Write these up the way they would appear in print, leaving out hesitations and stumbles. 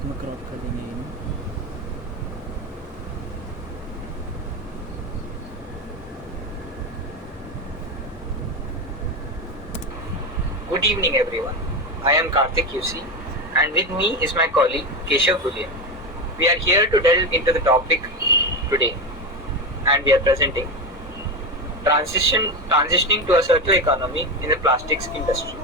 बाद में क्रॉप कर देंगे ये ना। Good evening, everyone. I am Karthik QC, and with me is my colleague Keshav Gulian. We are here to delve into the topic today, and we are presenting transitioning to a circular economy in the plastics industry.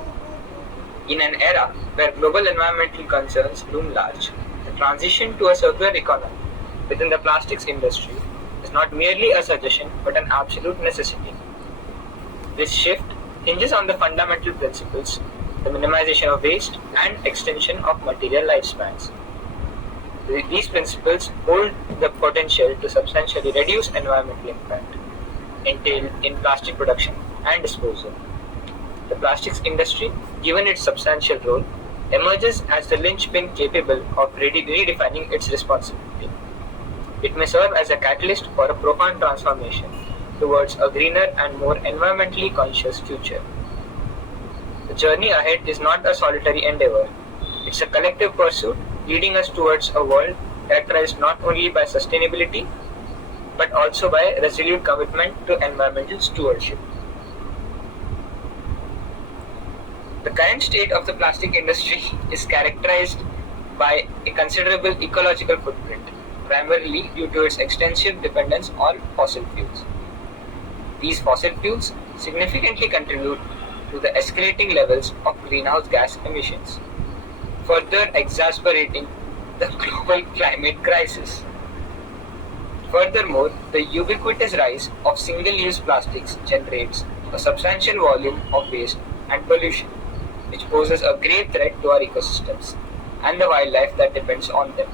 In an era where global environmental concerns loom large, the transition to a circular economy within the plastics industry is not merely a suggestion but an absolute necessity. This shift hinges on the fundamental principles, the minimization of waste and extension of material lifespans. These principles hold the potential to substantially reduce environmental impact entailed in plastic production and disposal. The plastics industry, given its substantial role, emerges as the linchpin capable of redefining its responsibility. It may serve as a catalyst for a profound transformation towards a greener and more environmentally conscious future. The journey ahead is not a solitary endeavor, it's a collective pursuit leading us towards a world characterized not only by sustainability but also by resolute commitment to environmental stewardship. The current state of the plastic industry is characterized by a considerable ecological footprint, primarily due to its extensive dependence on fossil fuels. These fossil fuels significantly contribute to the escalating levels of greenhouse gas emissions, further exacerbating the global climate crisis. Furthermore, the ubiquitous rise of single-use plastics generates a substantial volume of waste and pollution, which poses a grave threat to our ecosystems and the wildlife that depends on them.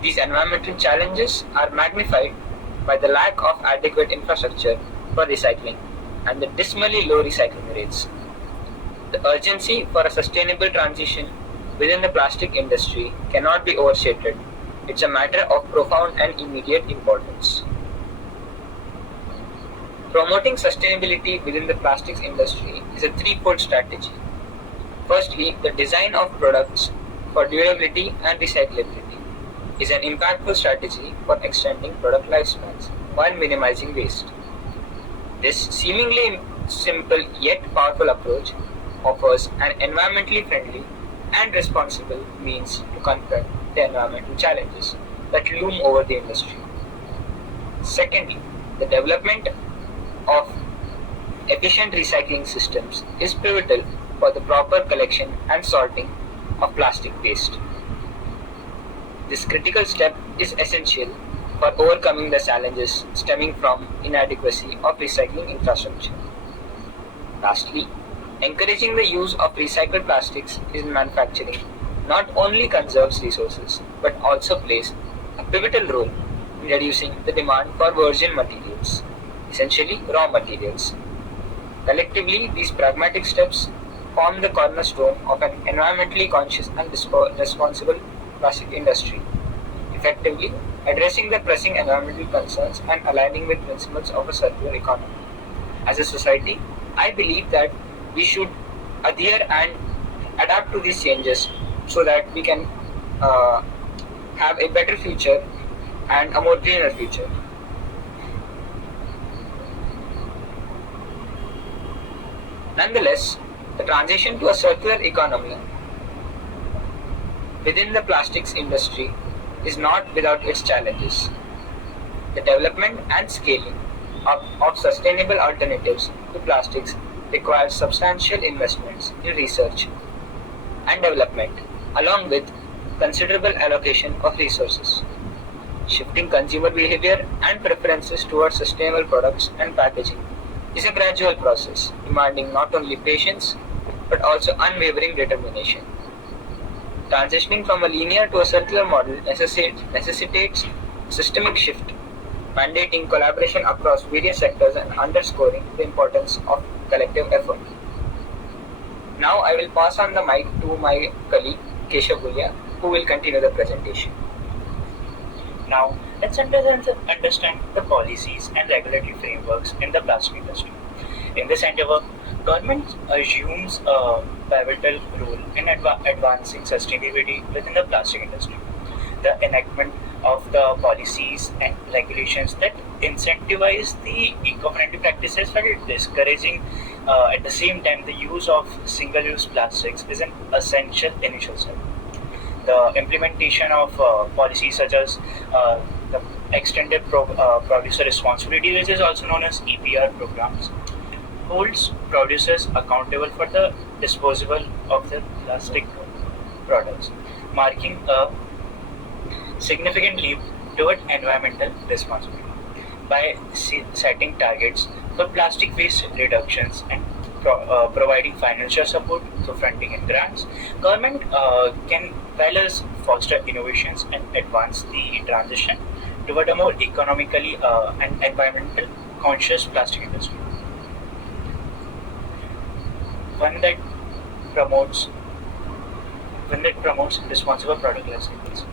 These environmental challenges are magnified by the lack of adequate infrastructure for recycling and the dismally low recycling rates. The urgency for a sustainable transition within the plastic industry cannot be overstated. It's a matter of profound and immediate importance. Promoting sustainability within the plastics industry is a threefold strategy. Firstly, the design of products for durability and recyclability is an impactful strategy for extending product lifespans while minimizing waste. This seemingly simple yet powerful approach offers an environmentally friendly and responsible means to confront the environmental challenges that loom over the industry. Secondly, the development of efficient recycling systems is pivotal for the proper collection and sorting of plastic waste. This critical step is essential for overcoming the challenges stemming from inadequacy of recycling infrastructure. Lastly, encouraging the use of recycled plastics in manufacturing not only conserves resources but also plays a pivotal role in reducing the demand for virgin materials, essentially raw materials. Collectively, these pragmatic steps form the cornerstone of an environmentally conscious and responsible plastic industry, effectively addressing the pressing environmental concerns and aligning with principles of a circular economy. As a society, I believe that we should adhere and adapt to these changes so that we can have a better future and a more greener future. Nonetheless, the transition to a circular economy within the plastics industry is not without its challenges. The development and scaling up of sustainable alternatives to plastics requires substantial investments in research and development, along with considerable allocation of resources. Shifting consumer behavior and preferences towards sustainable products and packaging is a gradual process, demanding not only patience but also unwavering determination. Transitioning from a linear to a circular model necessitates systemic shift, mandating collaboration across various sectors and underscoring the importance of collective effort. Now I will pass on the mic to my colleague Keshav Gulia, who will continue the presentation. Now, let's understand the policies and regulatory frameworks in the plastic industry. In this endeavor, government assumes a pivotal role in advancing sustainability within the plastic industry. The enactment of the policies and regulations that incentivize the eco-friendly practices while discouraging at the same time the use of single-use plastics is an essential initial step. The implementation of policies such as the extended producer responsibility, which is also known as EPR programs, holds producers accountable for the disposal of their plastic products, marking a significant leap toward environmental responsibility. By setting targets for plastic waste reductions and providing financial support through funding and grants, government can well as foster innovations and advance the transition toward a more economically and environmental conscious plastic industry, one that promotes responsible product life cycles.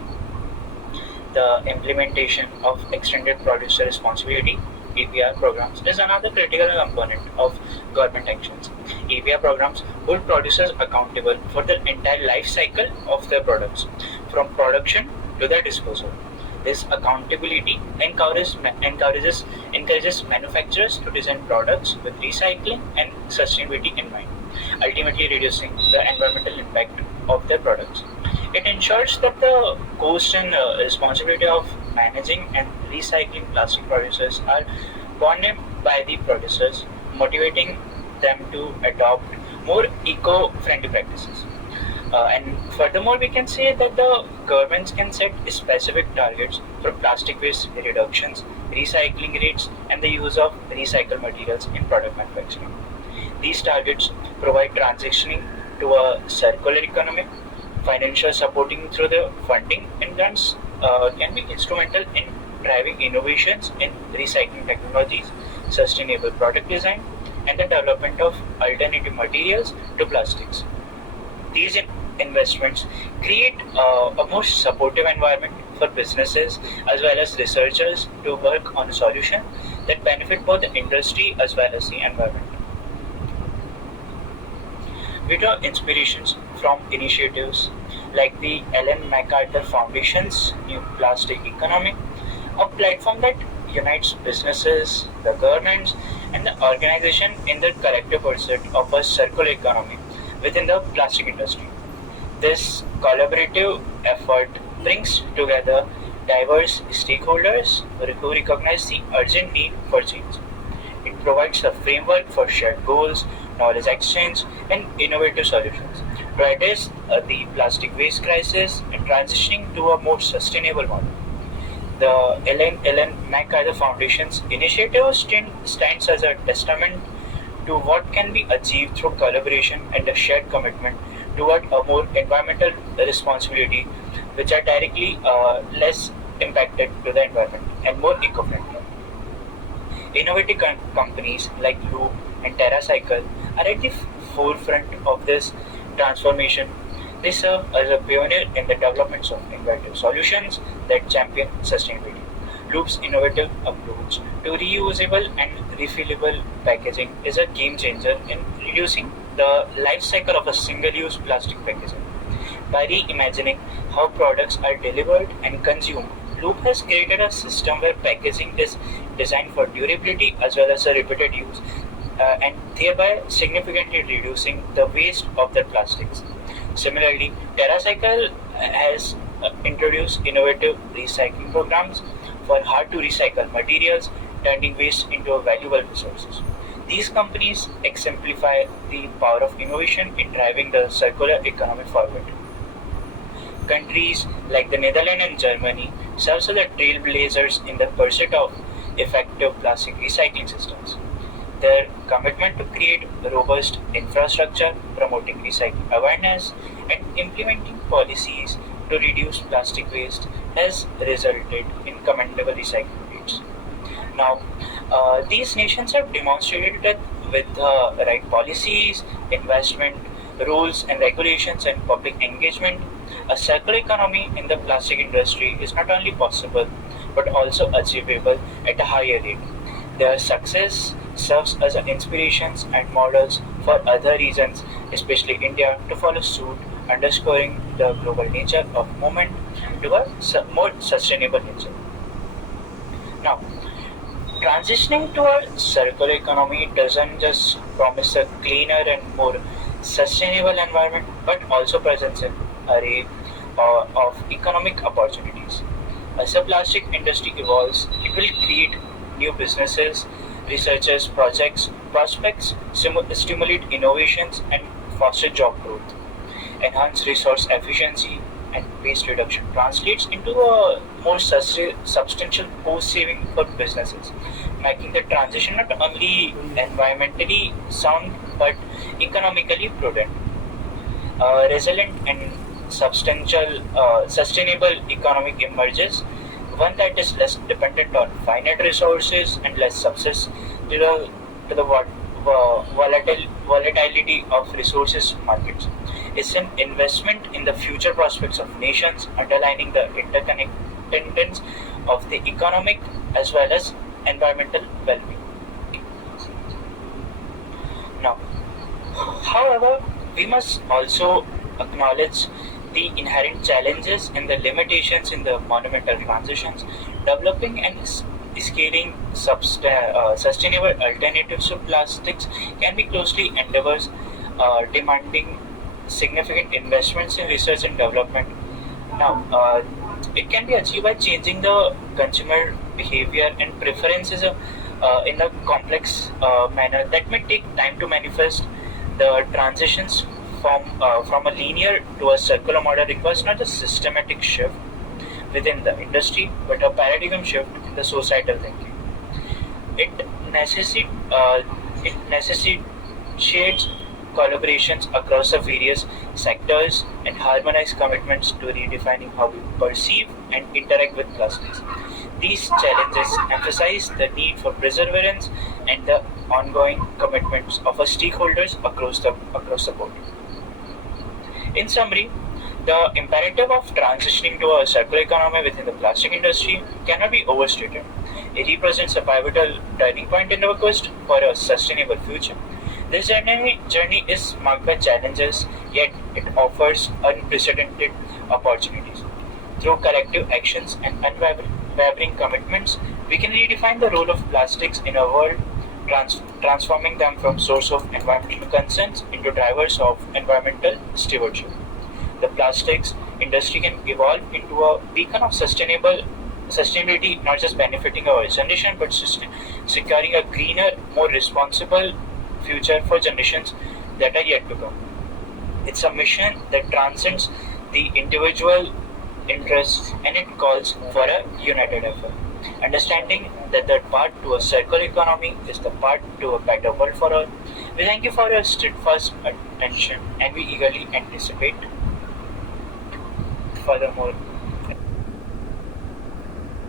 The implementation of extended producer responsibility (EPR) programs is another critical component of government actions. EPR programs hold producers accountable for the entire life cycle of their products, from production to their disposal. This accountability encourages manufacturers to design products with recycling and sustainability in mind, ultimately reducing the environmental impact of their products. It ensures that the cost and responsibility of managing and recycling plastic producers are borne by the producers, motivating them to adopt more eco-friendly practices. And furthermore, we can say that the governments can set specific targets for plastic waste reductions, recycling rates, and the use of recycled materials in product manufacturing. These targets provide transitioning to a circular economy. Financial supporting through the funding and grants can be instrumental in driving innovations in recycling technologies, sustainable product design, and the development of alternative materials to plastics. These investments create a more supportive environment for businesses as well as researchers to work on a solution that benefit both the industry as well as the environment. We draw inspirations from initiatives like the Ellen MacArthur Foundation's New Plastic Economy, a platform that unites businesses, the governments, and the organization in their collective pursuit of a circular economy within the plastic industry. This collaborative effort brings together diverse stakeholders who recognize the urgent need for change. It provides a framework for shared goals, knowledge exchange, and innovative solutions to address the plastic waste crisis and transitioning to a more sustainable model. The Ellen MacArthur Foundation's initiative stands as a testament to what can be achieved through collaboration and a shared commitment toward a more environmental responsibility, which are directly less impacted to the environment and more eco-friendly. Innovative companies like Loop and TerraCycle are at the forefront of this transformation. They serve as a pioneer in the development of innovative solutions that champion sustainability. Loop's innovative approach to reusable and refillable packaging is a game changer in reducing the life cycle of a single-use plastic packaging. By reimagining how products are delivered and consumed, Loop has created a system where packaging is designed for durability as well as a repeated use, and thereby significantly reducing the waste of their plastics. Similarly, TerraCycle has introduced innovative recycling programs for hard to recycle materials, turning waste into valuable resources. These companies exemplify the power of innovation in driving the circular economy forward. Countries like the Netherlands and Germany serve as the trailblazers in the pursuit of effective plastic recycling systems. Their commitment to create robust infrastructure, promoting recycling awareness, and implementing policies to reduce plastic waste has resulted in commendable recycling rates. Now, these nations have demonstrated that with the right policies, investment, rules and regulations, and public engagement, a circular economy in the plastic industry is not only possible but also achievable at a higher rate. Their success serves as an inspirations and models for other regions especially India, to follow suit, underscoring the global nature of movement to a more sustainable nature. Now, transitioning to a circular economy doesn't just promise a cleaner and more sustainable environment, but also presents an array of economic opportunities. As the plastic industry evolves, it will create new businesses, researchers, projects, prospects, stimulate innovations, and foster job growth. Enhanced resource efficiency and waste reduction translates into a more substantial cost saving for businesses, making the transition not only environmentally sound but economically prudent. A resilient and sustainable economic emerges, one that is less dependent on finite resources and less subject to the volatility of resources markets. It's an investment in the future prospects of nations, underlining the interconnectedness of the economic as well as environmental well-being. Now, however, we must also acknowledge the inherent challenges and the limitations in the monumental transitions. Developing and scaling sustainable alternatives to plastics can be closely endeavors demanding significant investments in research and development. Now, it can be achieved by changing the consumer behavior and preferences in a complex manner that may take time to manifest. The transitions from a linear to a circular model requires not a systematic shift within the industry, but a paradigm shift in the societal thinking. It necessi- uh, it necessitates collaborations across the various sectors and harmonized commitments to redefining how we perceive and interact with plastics. These challenges emphasize the need for perseverance and the ongoing commitments of our stakeholders across the board. In summary, the imperative of transitioning to a circular economy within the plastic industry cannot be overstated. It represents a pivotal turning point in our quest for a sustainable future. This journey is marked by challenges, yet it offers unprecedented opportunities. Through collective actions and unwavering commitments, we can redefine the role of plastics in our world, transforming them from source of environmental concerns into drivers of environmental stewardship. The plastics industry can evolve into a beacon of sustainability, not just benefiting our generation, but securing a greener, more responsible future for generations that are yet to come. It's a mission that transcends the individual interests and it calls for a united effort. Understanding that the path to a circular economy is the path to a better world for all. We thank you for your steadfast attention and we eagerly anticipate furthermore